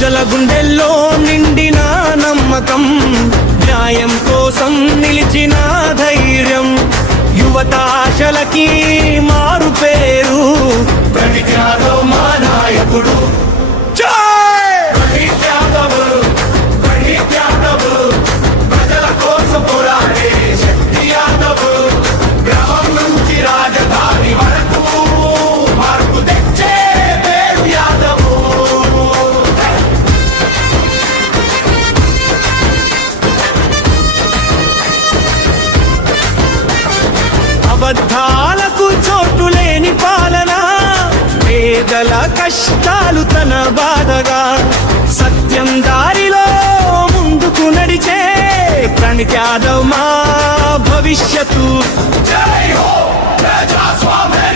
ప్రజల గుండెల్లో నిండిన నమ్మకం, న్యాయం కోసం నిలిచిన ధైర్యం, యువత ఆశలకి మారు పేరు ప్రణీత్ యాదవ్ మా నాయకుడు. ప్రజల కోసం పోరాడే శక్తి యాదవ్, గ్రామం నుంచి రాజధాని వరకు మార్పు తెచ్చే పేరు యాదవ్. అబద్ధాలకు చోటు లేని పాలన, పేదల కష్టాలు తన బాధగా, సత్యం దారిలో ముందుకు నడిచే ప్రణీత్ యాదవ్ మా భవిష్యత్తు. జై హో ప్రజాస్వామ్య